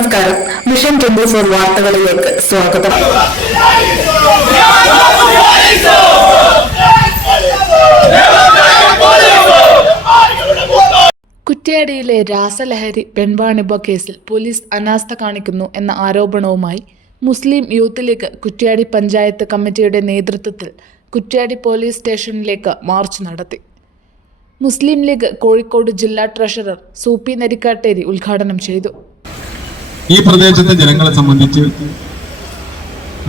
നമസ്കാരം. Mission twenty four വാർത്തകളിലേക്ക് സ്വാഗതം. കുറ്റ്യാടിയിലെ രാസലഹരി പെൺവാണിഭ കേസിൽ പോലീസ് അനാസ്ഥ കാണിക്കുന്നു എന്ന ആരോപണവുമായി Muslim youth league Kuttiadi panchayat കമ്മിറ്റിയുടെ നേതൃത്വത്തിൽ കുറ്റ്യാടി പോലീസ് സ്റ്റേഷനിലേക്ക് മാർച്ച് നടത്തി. മുസ്ലിം ലീഗ് കോഴിക്കോട് ജില്ലാ ട്രഷറർ സൂപ്പി നരിക്കാട്ടേരി ഉദ്ഘാടനം ചെയ്തു. ഈ പ്രദേശത്തെ ജനങ്ങളെ സംബന്ധിച്ച്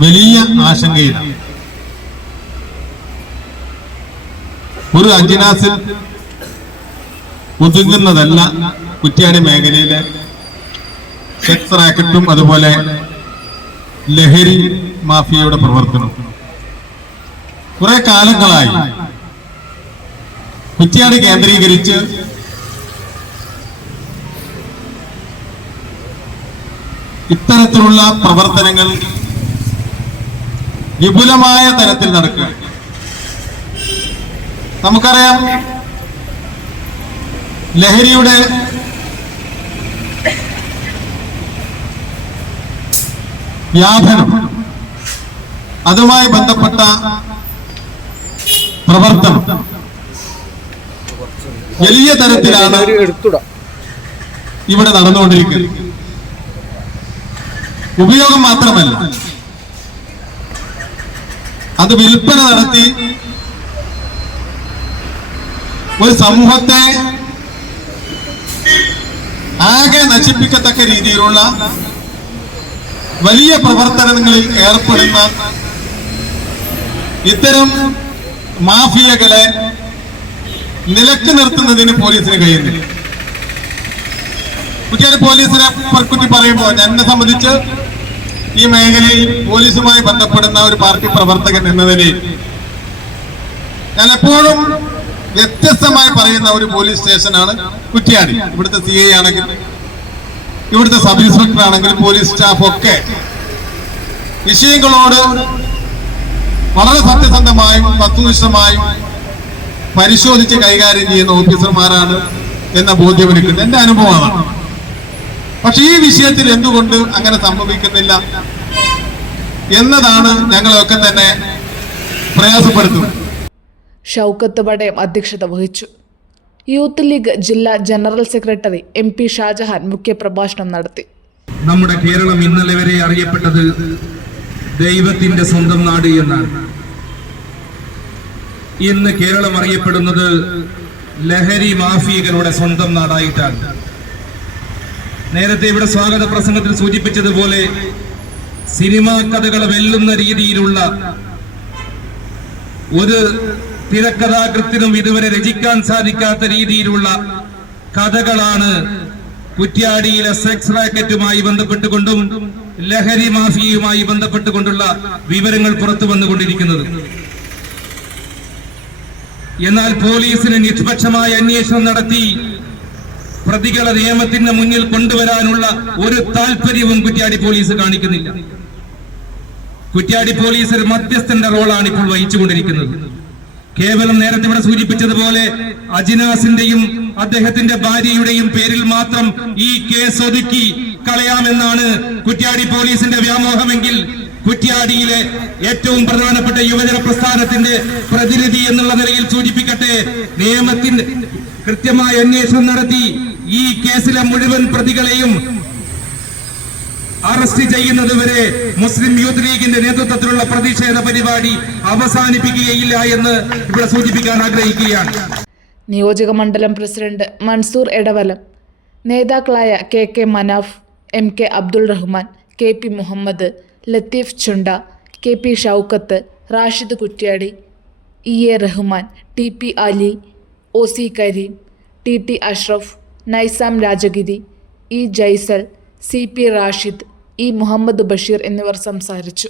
വലിയ ആശങ്കയിലാണ് ഒരു അജിനാസിൽ ഒതുങ്ങുന്നതല്ല കുറ്റ്യാടി മേഖലയിലെ സെക്സ് റാക്കറ്റും അതുപോലെ ലഹരി മാഫിയയുടെ പ്രവർത്തനം. കുറെ കാലങ്ങളായി കുറ്റ്യാടി കേന്ദ്രീകരിച്ച് ഇത്തരത്തിലുള്ള പ്രവർത്തനങ്ങൾ വിപുലമായ തരത്തിൽ നടക്കുക. നമുക്കറിയാം ലഹരിയുടെ വ്യാപനം അതുമായി ബന്ധപ്പെട്ട പ്രവർത്തനം വലിയ തരത്തിലാണ് ഇവിടെ നടന്നുകൊണ്ടിരിക്കുന്നത്. ഉപയോഗം മാത്രമല്ല. അത് വിൽപ്പന നടത്തി ഒരു സമൂഹത്തെ ആകെ നശിപ്പിക്കത്തക്ക രീതിയിലുള്ള വലിയ പ്രവർത്തനങ്ങളിൽ ഏർപ്പെടുന്ന ഇത്തരം മാഫിയകളെ നിലയ്ക്ക് നിർത്തുന്നതിന് പോലീസിന് കഴിയുന്നില്ല. കുറ്റിയാടി പോലീസിനെ പറ്റി പറയുമ്പോൾ എന്നെ സംബന്ധിച്ച് ഈ മേഖലയിൽ പോലീസുമായി ബന്ധപ്പെടുന്ന ഒരു പാർട്ടി പ്രവർത്തകൻ എന്ന നിലയിൽ ഞാൻ എപ്പോഴും വ്യത്യസ്തമായി പറയുന്ന ഒരു പോലീസ് സ്റ്റേഷനാണ് കുറ്റിയാടി. ഇവിടുത്തെ സി ഐ ആണെങ്കിൽ ഇവിടുത്തെ സബ് ഇൻസ്പെക്ടർ ആണെങ്കിൽ പോലീസ് സ്റ്റാഫ് ഒക്കെ വിഷയങ്ങളോട് വളരെ സത്യസന്ധമായും വസ്തുനിഷ്ഠമായും പരിശോധിച്ച് കൈകാര്യം ചെയ്യുന്ന ഓഫീസർമാരാണ് എന്ന ബോധ്യം എനിക്കുണ്ട്. എന്റെ അനുഭവമാണ്. പക്ഷെ ഈ വിഷയത്തിൽ എന്തുകൊണ്ട് അങ്ങനെ സംഭവിക്കുന്നില്ല എന്നതാണ് ഞങ്ങളൊക്കെ തന്നെ പ്രയാസപ്പെടുത്തുന്നത് ഷൗക്കത്ത് വടയം അധ്യക്ഷത വഹിച്ചു. യൂത്ത് ലീഗ് ജില്ലാ general secretary M P Shajahan മുഖ്യപ്രഭാഷണം നടത്തി. നമ്മുടെ കേരളം ഇന്നലെ വരെ അറിയപ്പെട്ടത് ദൈവത്തിന്റെ സ്വന്തം നാട് എന്നാണ്. ഇന്ന് കേരളം അറിയപ്പെടുന്നത് ലഹരി മാഫിയകളുടെ സ്വന്തം നാടായിട്ടാണ്. നേരത്തെ ഇവിടെ സ്വാഗത പ്രസംഗത്തിൽ സൂചിപ്പിച്ചതുപോലെ സിനിമാ കഥകൾ വെല്ലുന്ന രീതിയിലുള്ള ഒരു തിരക്കഥാകൃത്തിനും ഇതുവരെ രചിക്കാൻ സാധിക്കാത്ത രീതിയിലുള്ള കഥകളാണ് കുറ്റ്യാടിയിലെ സെക്സ് റാക്കറ്റുമായി ബന്ധപ്പെട്ടുകൊണ്ടും ലഹരി മാഫിയയുമായി ബന്ധപ്പെട്ടുകൊണ്ടുള്ള വിവരങ്ങൾ പുറത്തു വന്നുകൊണ്ടിരിക്കുന്നത്. എന്നാൽ പോലീസിന് നിഷ്പക്ഷമായ അന്വേഷണം നടത്തി പ്രതികളെ നിയമത്തിന്റെ മുന്നിൽ കൊണ്ടുവരാനുള്ള ഒരു താല്പര്യവും കുറ്റ്യാടി പോലീസ് കാണിക്കുന്നില്ല. കുറ്റ്യാടി പോലീസ് ഒരു മധ്യസ്ഥന്റെ റോളാണ് ഇപ്പോൾ വഹിച്ചുകൊണ്ടിരിക്കുന്നത്. കേവലം നേരത്തെ ഇവിടെ സൂചിപ്പിച്ചതുപോലെ അജിനാസിന്റെയും അദ്ദേഹത്തിന്റെ ഭാര്യയുടെയും പേരിൽ മാത്രം ഈ കേസ് ഒതുക്കി കളയാമെന്നാണ് കുറ്റ്യാടി പോലീസിന്റെ വ്യാമോഹമെങ്കിൽ കുറ്റ്യാടിയിലെ ഏറ്റവും പ്രധാനപ്പെട്ട യുവജന പ്രസ്ഥാനത്തിന്റെ പ്രതിനിധി എന്നുള്ള നിലയിൽ സൂചിപ്പിക്കട്ടെ നിയമത്തിന്റെ കൃത്യമായ അന്വേഷണം നടത്തി ഈ കേസിലെ മുഴുവൻ പ്രതികളെയും അറസ്റ്റ് ചെയ്യുന്നതുവരെ മുസ്ലിം യൂത്ത് ലീഗിന്റെ നേതൃത്വത്തിലുള്ള പ്രതിഷേധ പരിപാടി അവസാനിപ്പിക്കുകയില്ല എന്ന് ഇവിടെ സൂചിപ്പിക്കാൻ ആഗ്രഹിക്കുകയാണ്. നിയോജക മണ്ഡലം പ്രസിഡന്റ് മൻസൂർ എടവലം നേതാക്കളായ K K Manaf M K Abdul Rahman K P Muhammad Latheef Chunda K P Shoukath Rashid Kuttiadi E A Rahman T P Ali O C Kareem T T Ashraf Naizam Rajagiri E Jaisal C P Rashid E Muhammad Basheer എന്നിവർ സംസാരിച്ചു.